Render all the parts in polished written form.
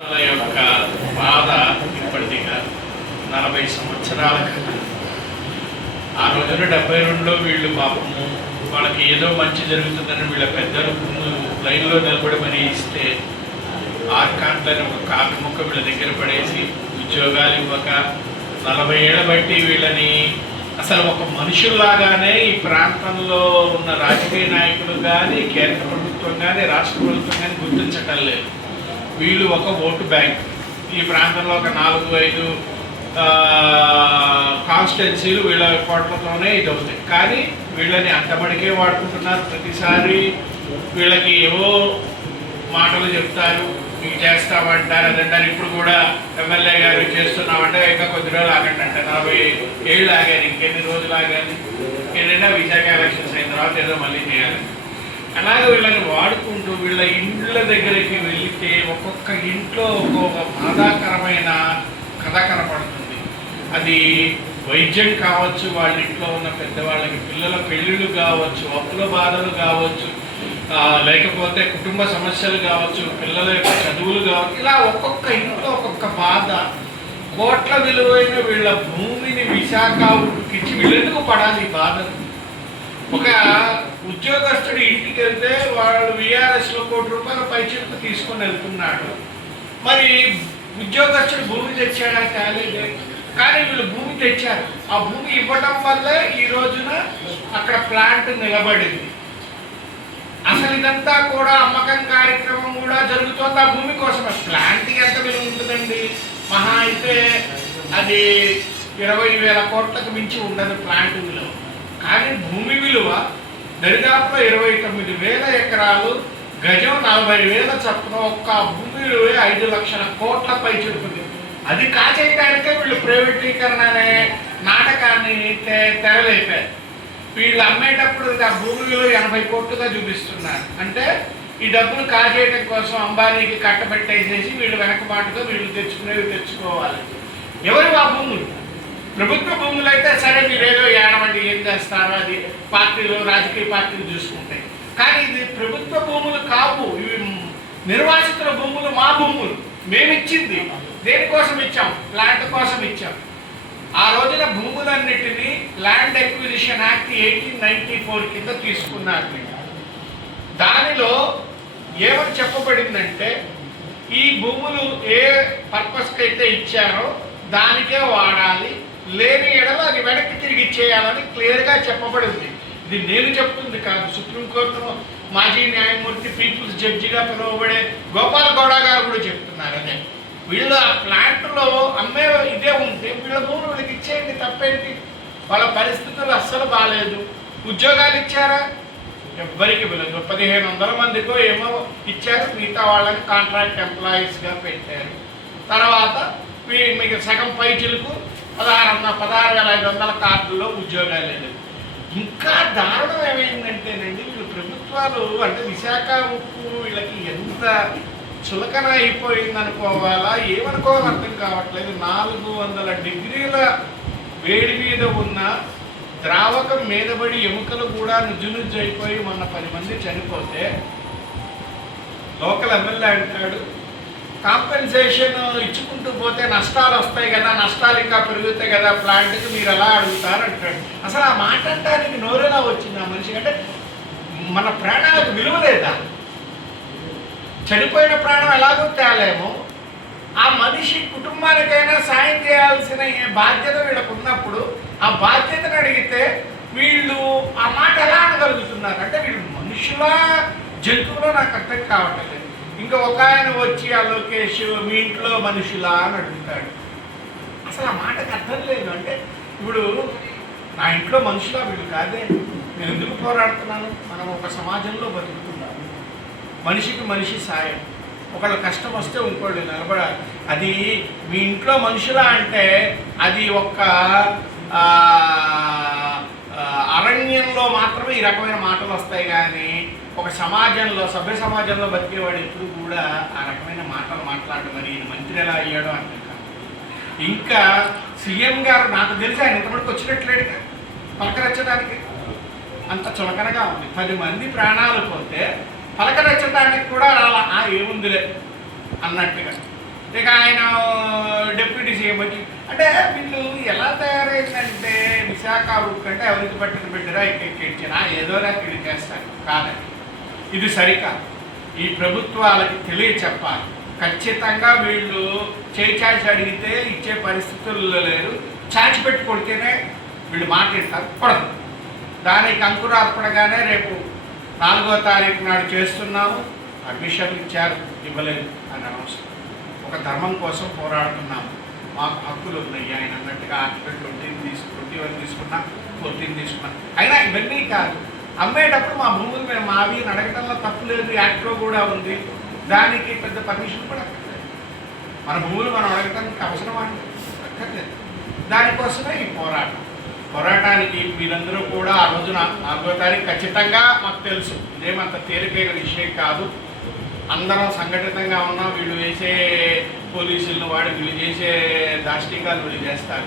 యొక్క బాధ ఇప్పటికీ 40 సంవత్సరాల క్రితం. ఆ రోజున 72లో వీళ్ళు పాపము వాళ్ళకి ఏదో మంచి జరుగుతుందని వీళ్ళ పెద్దలు లైన్లో నిలబడి మరీ ఇస్తే ఆర్కాంట్లని ఒక కాపీ ముక్క వీళ్ళ దగ్గర పడేసి ఉద్యోగాలు ఇవ్వక 40 ఏళ్ళ బట్టి వీళ్ళని అసలు ఒక మనుషుల్లాగానే ఈ ప్రాంతంలో ఉన్న రాజకీయ నాయకులు కానీ కేంద్ర ప్రభుత్వం కానీ రాష్ట్ర ప్రభుత్వం కానీ గుర్తించటం లేదు. వీళ్ళు ఒక ఓటు బ్యాంక్. ఈ ప్రాంతంలో ఒక 4-5 కాన్స్టిట్యున్సీలు వీళ్ళ కోట్లతోనే ఇది అవుతాయి. కానీ వీళ్ళని అంతబడికే వాడుకుంటున్నారు. ప్రతిసారి వీళ్ళకి ఏవో మాటలు చెప్తారు, మీకు చేస్తామంటారు అదంటారు. ఇప్పుడు కూడా ఎమ్మెల్యే గారు చేస్తున్నామంటే ఇంకా కొద్ది రోజులు ఆగండి అంటే 40 ఏళ్ళు ఆగారు, ఇంకెన్ని రోజులు ఆగాలి. ఏంటంటే విశాఖ ఎలక్షన్స్ అయిన తర్వాత ఏదో మళ్ళీ చేయాలి. అలాగే వీళ్ళని వాడుకుంటూ వీళ్ళ ఇండ్ల దగ్గరికి వెళితే ఒక్కొక్క ఇంట్లో ఒక్కొక్క బాధాకరమైన కథ కనపడుతుంది. అది వైద్యం కావచ్చు, వాళ్ళ ఇంట్లో ఉన్న పెద్దవాళ్ళకి పిల్లల పెళ్ళిళ్ళు కావచ్చు, అప్పుల బాధలు కావచ్చు, లేకపోతే కుటుంబ సమస్యలు కావచ్చు, పిల్లల యొక్క చదువులు కావచ్చు. ఇలా ఒక్కొక్క ఇంట్లో ఒక్కొక్క బాధ. కోట్ల విలువైన వీళ్ళ భూమిని విశాఖ ఉడికిచ్చి వీళ్ళెందుకు పడాలి బాధలు? ఒక ఉద్యోగస్తుడు ఇంటికి వెళ్తే వాళ్ళు VRSలో ₹1 కోటి పైచిలకు తీసుకొని వెళ్తున్నాడు. మరి ఉద్యోగస్తుడు భూమి తెచ్చాడా? తేలేదే. కానీ వీళ్ళు భూమి తెచ్చారు. ఆ భూమి ఇవ్వటం వల్లే ఈ రోజున అక్కడ ప్లాంట్ నిలబడింది. అసలు ఇదంతా కూడా అమ్మకం కార్యక్రమం కూడా జరుగుతుంది ఆ భూమి కోసమే. ప్లాంట్కి ఎంత విలువ ఉంటుందండి? మహా అయితే అది 20,000 కోట్లకు మించి ఉండదు ప్లాంట్ విలువ. కానీ భూమి విలువ దరిదాపులో 29,000 ఎకరాలు, గజం 40,000 చొప్పున. ఒక్క భూమి విలువ 5 లక్షల కోట్ల పై చెప్పుంది. అది కాచేయడానికే వీళ్ళు ప్రైవేటీకరణ అనే నాటకాన్ని తెరలేపారు. వీళ్ళు అమ్మేటప్పుడు ఆ భూమి విలువ 80 కోట్లుగా చూపిస్తున్నారు. అంటే ఈ డబ్బులు కాజేయడం కోసం అంబానీకి కట్టబెట్టేసేసి వీళ్ళు వెనకబాటుగా వీళ్ళు తెచ్చుకునేవి తెచ్చుకోవాలి. ఎవరు ఆ భూములు? ప్రభుత్వ భూములు అయితే సరే, మీరు ఏదో ఏడవండి, ఏం చేస్తారో అది పార్టీలు, రాజకీయ పార్టీలు చూసుకుంటాయి. కానీ ఇది ప్రభుత్వ భూములు కావు, ఇవి నిర్వాసితుల భూములు, మా భూములు. మేమిచ్చింది దేనికోసం ఇచ్చాం? ప్లాంట్ కోసం ఇచ్చాం. ఆ రోజున భూములన్నిటినీ ల్యాండ్ ఎక్విజిషన్ యాక్ట్ 1894 కింద తీసుకున్నారు. దానిలో ఏమని చెప్పబడిందంటే ఈ భూములు ఏ పర్పస్కి అయితే ఇచ్చారో దానికే వాడాలి, లేని ఎడల అది వెనక్కి తిరిగి ఇచ్చేయాలని క్లియర్గా చెప్పబడింది. ఇది నేను చెప్తుంది కాదు, సుప్రీంకోర్టు మాజీ న్యాయమూర్తి, పీపుల్స్ జడ్జిగా పిలువబడే గోపాల్ గౌడ గారు కూడా చెప్తున్నారు. అదే వీళ్ళు ఆ ప్లాంట్లో అమ్మే ఇదే ఉంటే వీళ్ళ భూములు వీళ్ళకి ఇచ్చేయండి, తప్పేంటి? వాళ్ళ పరిస్థితులు అస్సలు బాగాలేదు. ఉద్యోగాలు ఇచ్చారా? ఎవ్వరికి వెళ్ళదు. 1,500 మందికో ఏమో ఇచ్చారు, మిగతా వాళ్ళని కాంట్రాక్ట్ ఎంప్లాయీస్గా పెట్టారు. తర్వాత మీకు సగం పైచిలకు 16,500 కార్డుల్లో ఉద్యోగాలు లేదు. ఇంకా దారుణం ఏమైందంటేనండి, వీళ్ళు ప్రభుత్వాలు అంటే విశాఖ ఉక్కు వీళ్ళకి ఎంత చులకన అయిపోయింది అనుకోవాలా, ఏమనుకోవాలో అర్థం కావట్లేదు. 400 డిగ్రీల వేడి మీద ఉన్న ద్రావకం మీదబడి ఎముకలు కూడా నుజ్జు అయిపోయి మొన్న 10 మంది చనిపోతే లోకల్ ఎమ్మెల్యే అంటాడు కాంపెన్సేషన్ ఇచ్చుకుంటూ పోతే నష్టాలు వస్తాయి కదా, నష్టాలు ఇంకా పెరుగుతాయి కదా ప్లాంట్కి, మీరు ఎలా అడుగుతారు అంటాడు. అసలు ఆ మాట అంటానికి నోరెలా వచ్చింది ఆ మనిషి? అంటే మన ప్రాణాలకు విలువ లేదా? చనిపోయిన ప్రాణం ఎలాగో తేలేమో, ఆ మనిషి కుటుంబానికైనా సాయం చేయాల్సిన బాధ్యత వీళ్ళకు ఉన్నప్పుడు ఆ బాధ్యతను అడిగితే వీళ్ళు ఆ మాట ఎలా అనగలుగుతున్నారు? అంటే వీళ్ళు మనుషులా జంతువులో నాకు అర్థం కావట్లేదు. ఇంకా ఒక ఆయన వచ్చి ఆ లోకేష్ మీ ఇంట్లో మనుషులా అని అడుగుతాడు. అసలు ఆ మాటకు అర్థం లేదు. అంటే ఇప్పుడు నా ఇంట్లో మనుషులా? వీళ్ళు కాదే. నేను ఎందుకు పోరాడుతున్నాను? మనం ఒక సమాజంలో బతుకుతున్నాము. మనిషికి మనిషి సాయం, ఒకళ్ళు కష్టం వస్తే ఇంకోళ్ళు నిలబడాలి. అది మీ ఇంట్లో మనుషులా అంటే అది ఒక్క అరణ్యంలో మాత్రమే ఈ రకమైన మాటలు వస్తాయి. కానీ ఒక సమాజంలో, సభ్య సమాజంలో బతికేవాడు ఎప్పుడు కూడా ఆ రకమైన మాటలు మాట్లాడడం. మరి ఈయన మంత్రి ఎలా అయ్యాడో అంటే ఇంకా సీఎం గారు నాకు తెలిసి ఆయన ఇంతమందికి వచ్చినట్లేడుగా పలకరించడానికి. అంత చులకనగా ఉంది. 10 మంది ప్రాణాలు పోతే పలకరించడానికి కూడా రాలా, ఏముందిలే అన్నట్టుగా. ఇక ఆయన డిప్యూటీ సీఎం వచ్చి అంటే వీళ్ళు ఎలా తయారైందంటే విశాఖ ఉక్కు అంటే ఎవరికి పట్టిన బిడ్డరా ఎక్కిచ్చినా ఏదోలా వీళ్ళు చేస్తారు కాదండి. ఇది సరికాదు. ఈ ప్రభుత్వాలకి తెలియచెప్పాలి. ఖచ్చితంగా వీళ్ళు చేయి అడిగితే ఇచ్చే పరిస్థితుల్లో లేరు. చాచిపెట్టి కొడితేనే వీళ్ళు మాట్లాడతారు పడదు. దానికి అంకురార్పణగానే రేపు 4వ తారీఖు నాడు చేస్తున్నాము. అడ్మిషన్లు ఇచ్చారు, ఇవ్వలేదు అని అనవసరం. ఒక ధర్మం కోసం పోరాడుతున్నాము. మాకు హక్కులు ఉన్నాయి. ఆయన అన్నట్టుగా ఆర్టికల్ 21 తీసుకున్నా, 14 తీసుకున్నా. అయినా ఇవన్నీ కాదు. అమ్మేటప్పుడు మా భూములు మేము మావి అడగటంలో తప్పు లేదు. యాక్ట్లో కూడా ఉంది. దానికి పెద్ద పర్మిషన్ కూడా అక్కర్లేదు. మన భూములు మనం అడగటానికి అవసరం అంటే అక్కర్లేదు. దానికోసమే ఈ పోరాటానికి మీరందరూ కూడా ఆ రోజున 4వ తారీఖు ఖచ్చితంగా మాకు తెలుసు. ఇదేమంత తేలికైన విషయం కాదు. అందరం సంఘటితంగా ఉన్నాం. వీళ్ళు వేసే పోలీసులను వాడి వీళ్ళు చేసే దాష్టికాలు వీళ్ళు చేస్తారు.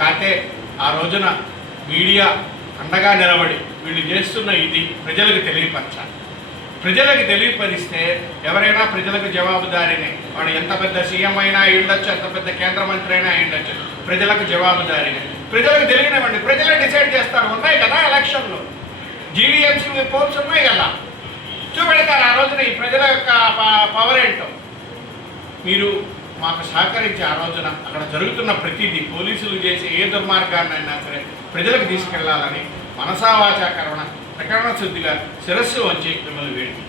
కాకపోతే ఆ రోజున మీడియా అండగా నిలబడి వీళ్ళు చేస్తున్న ఇది ప్రజలకు తెలియపరచాలి. ప్రజలకు తెలియపరిస్తే ఎవరైనా ప్రజలకు జవాబుదారినే. వాడు ఎంత పెద్ద సీఎం అయినా అయ్యుండొచ్చు, ఎంత పెద్ద కేంద్ర మంత్రి అయినా అయ్యుండొచ్చు. ప్రజలకు జవాబుదారినే. ప్రజలకు తెలియనివ్వండి. ప్రజలే డిసైడ్ చేస్తారు. ఉన్నాయి కదా ఎలక్షన్లు, జీవీఎంసీ పోల్స్ ఉన్నాయి కదా, చూపెడతారు ఆ రోజున ఈ ప్రజల యొక్క పవర్ ఏంటో. మీరు మాకు సహకరించి ఆ రోజున అక్కడ జరుగుతున్న ప్రతిదీ పోలీసులు చేసే ఏ దుర్మార్గాన్ని అయినా సరే ప్రజలకు తీసుకెళ్లాలని మనసావాచా కర్మణ ప్రకరణ శుద్ధిగా శిరస్సు వంచి మిమ్మల్ని వేడి